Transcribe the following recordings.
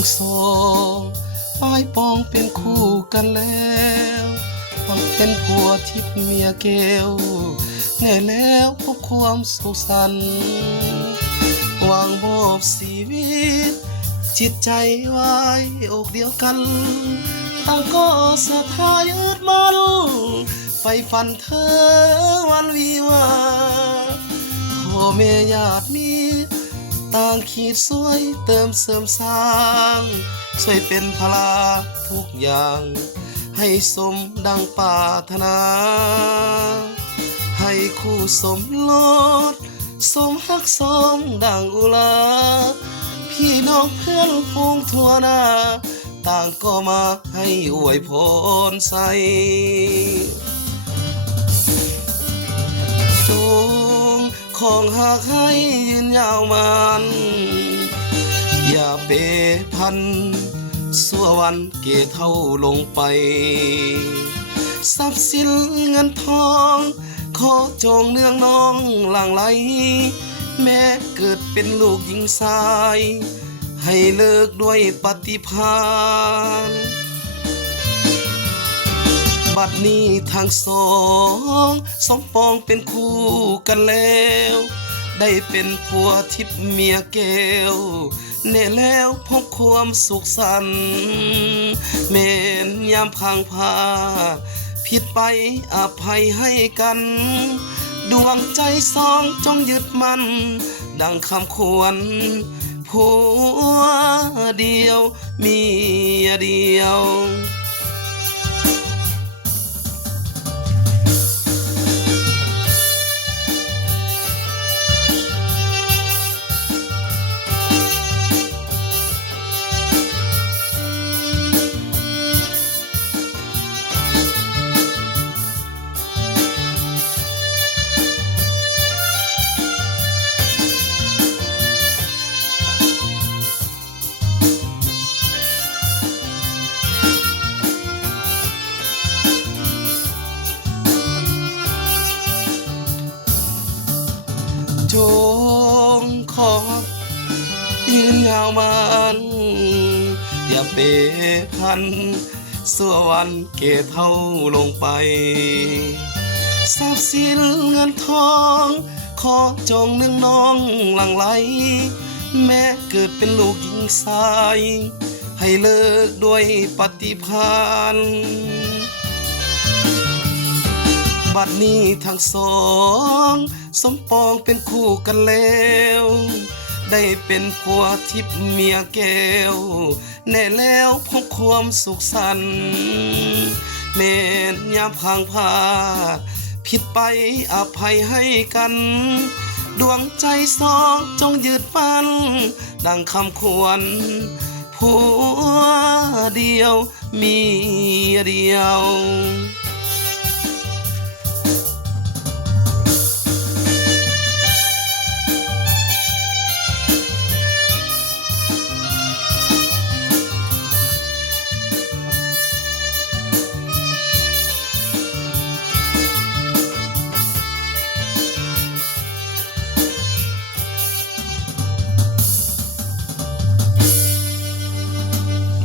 งสองไม้ปองเป็นคู่กันแล้วฟังเป็นผัวทิพย์เมียแก้วแน่แล้วพบความสุขสันต์วางมอบชีวิตจิตใจไว้อกเดียวกันต่างก็ศรัทธายึดมั่นไฟฝันเธอวันวิวาพ่อแม่ญาติมิตรต่างขีดสวยเติมเสริมสร้างช่วยเป็นพลาทุกอย่างให้สมดังปรารถนาให้คู่สมรสสมฮักสมดังอุลาพี่น้องเพื่อนฝูงทั่วหน้าต่างก็มาให้อวยพรใส่จงของหากให้ยืนยาวมันอย่าเปพันสัววันเกเท่าลงไปทรัพย์สินเงินทองขอจงเนื่องน้องหลั่งไหลแม้เกิดเป็นลูกหญิงชายให้เลิกด้วยปฏิภาณบัดนี้ทั้งสองสมปองเป็นคู่กันแล้วได้เป็นผัวทิพย์เมียแก้วแน่แล้วพบความสุขสันต์แม้นยามพังพาผิดไปอภัยให้กันดวงใจสองจงยึดมันดังคำควรผัวเดียวเมียเดียวจงขอยืนยาวมันอย่าเปพันสัววันเกเท่าลงไปทรัพย์สินเงินทองขอจงเนื่องน้องหลั่งไหลแม้เกิดเป็นลูกหญิงชายให้เลิกด้วยปฏิภาณบัดนี้ทั้งสองสมปองเป็นคู่กันแล้วได้เป็นผัวทิพย์เมียแก้วแน่แล้วพบความสุขสันต์แม้นยามพังพาผิดไปอภัยให้กันดวงใจสองจงยืดมั่นดังคำควรผัวเดียวเมียเดียว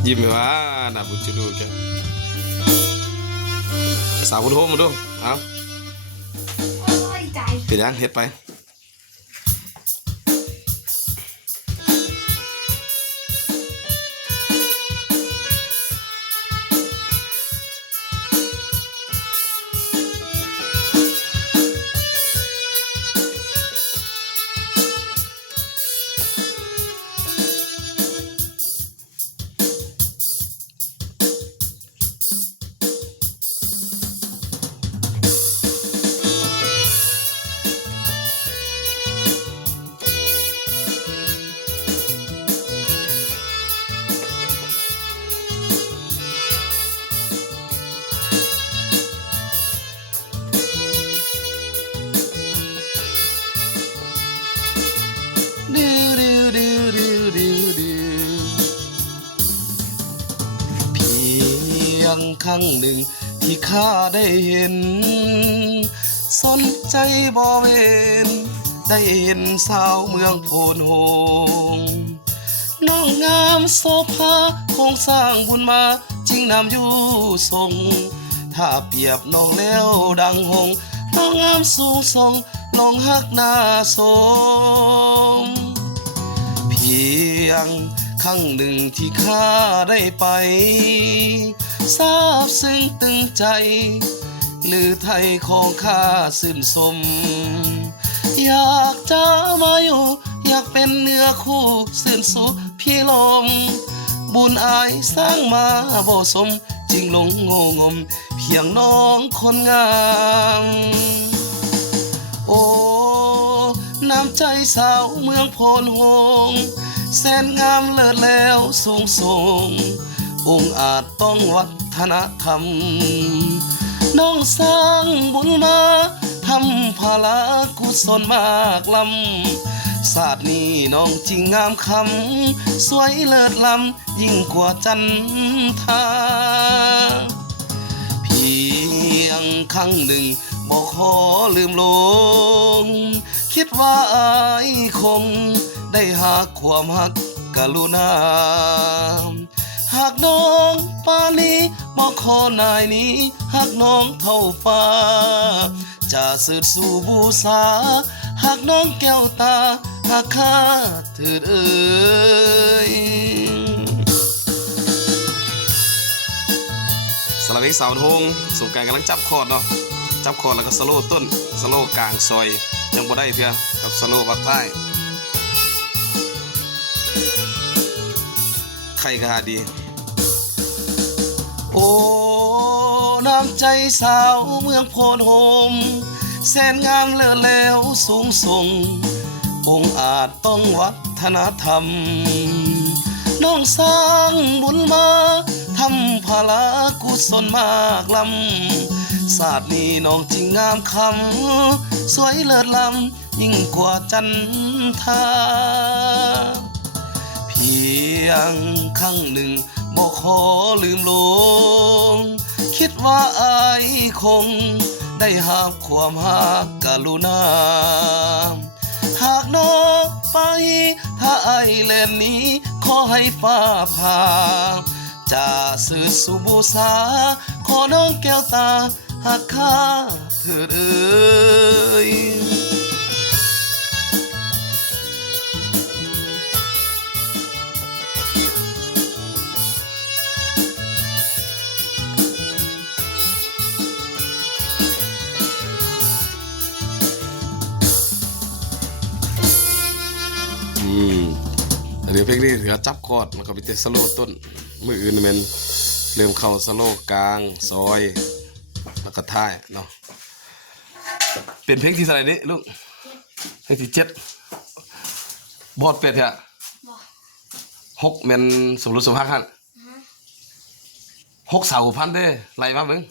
ยิ้มไหมวะน่าบุญจะดูแกสาวบุญโฮมมาดูเอาเป็นยังเฮ็ดไปครั้งหนึ่งที่ข้าได้เห็นสนใจบ่เว้นได้เห็นสาวเมืองโพนโฮง น้องงามโสภาคงสร้างบุญมาจริงนำอยู่ทรงถ้าเปรียบน้องแล้วดังหงส์น้องงามสูงส่งลองฮักหน้าสมเพียงครั้งหนึ่งที่ข้าได้ไปทราบซึ้งตึงใจหรือไทยของข้าสิ้นสมอยากจะมาอยู่อยากเป็นเนื้อคู่สิ้นสุดพี่ลมบุญอายสร้างมาบ่สมจริงหลงโง่งมเพียงน้องคนงามโอ้น้ำใจสาวเมืองโพนหงแสนงามเลิศแล้วสูงส่งองค์อาจต้องวัฒนธรรมน้องสร้างบุญมาทำภาระกุศลมากลำศาสตร์นี้น้องจริงงามคำสวยเลิศล้ำยิ่งกว่าจันทราเพียงครั้งหนึ่งบอกขอลืมลงคิดว่าอายคงได้หาความหักกรุณาหากน้องปาลีบอกขอนายนี้หากน้องเท่าฟ้าจะสืบสู่บูชาหากน้องแก้วตาหากข้าเถิดเอ่ยสลับอีกสาวทงสงการกำลังจับคอร์ดเนาะจับคอร์ดแล้วก็สโลว์ต้นสโลว์กลางซอยยังบ่ได้เพียกับสโลว์วัดใต้ใครก็หาดีโอ้น้ำใจสาวเมืองโพนโฮมแสนงามเลิศแล้วสูงส่งองค์อาจต้องวัฒนธรรมน้องสร้างบุญมาทำภาระกุศลมากลำศาสตร์นี้น้องจริงงามคำสวยเลิศล้ำยิ่งกว่าจันทราเพียงครั้งหนึ่งบอกขอลืมลงคิดว่าอายคงได้หาความหักกรุณาหากน้องไปถ้าอายแลนนี้ขอให้ฟ้าผ่าจะสื่อสู่บูชาขอน้องแก้วตาหากข้าเถิดเอ่ยเดี๋ยวเพลงนี้ถือจับคอร์ดมันก็มีแต่สโลว์ต้นมืออื่นมันเริ่มเข้าสโลว์กลางซอยแล้วก็ท้ายเนาะเป็นเพลงที่เท่าไหร่นี้ลูกเพลงที่7บอดเป็ดฮะ6แม่นสมรู้สมฮักฮะ6 เสาพันเด้ไล่มาเบิ่ง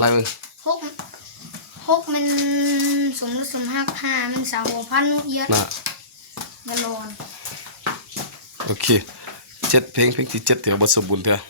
ไล่เบิ่ง6มันสมรู้สมฮัก5มันเสาพันเยอะอย่าร้อนโอเค7เพลงที่7เดี๋ยวบทสมบูรณ์เถอะ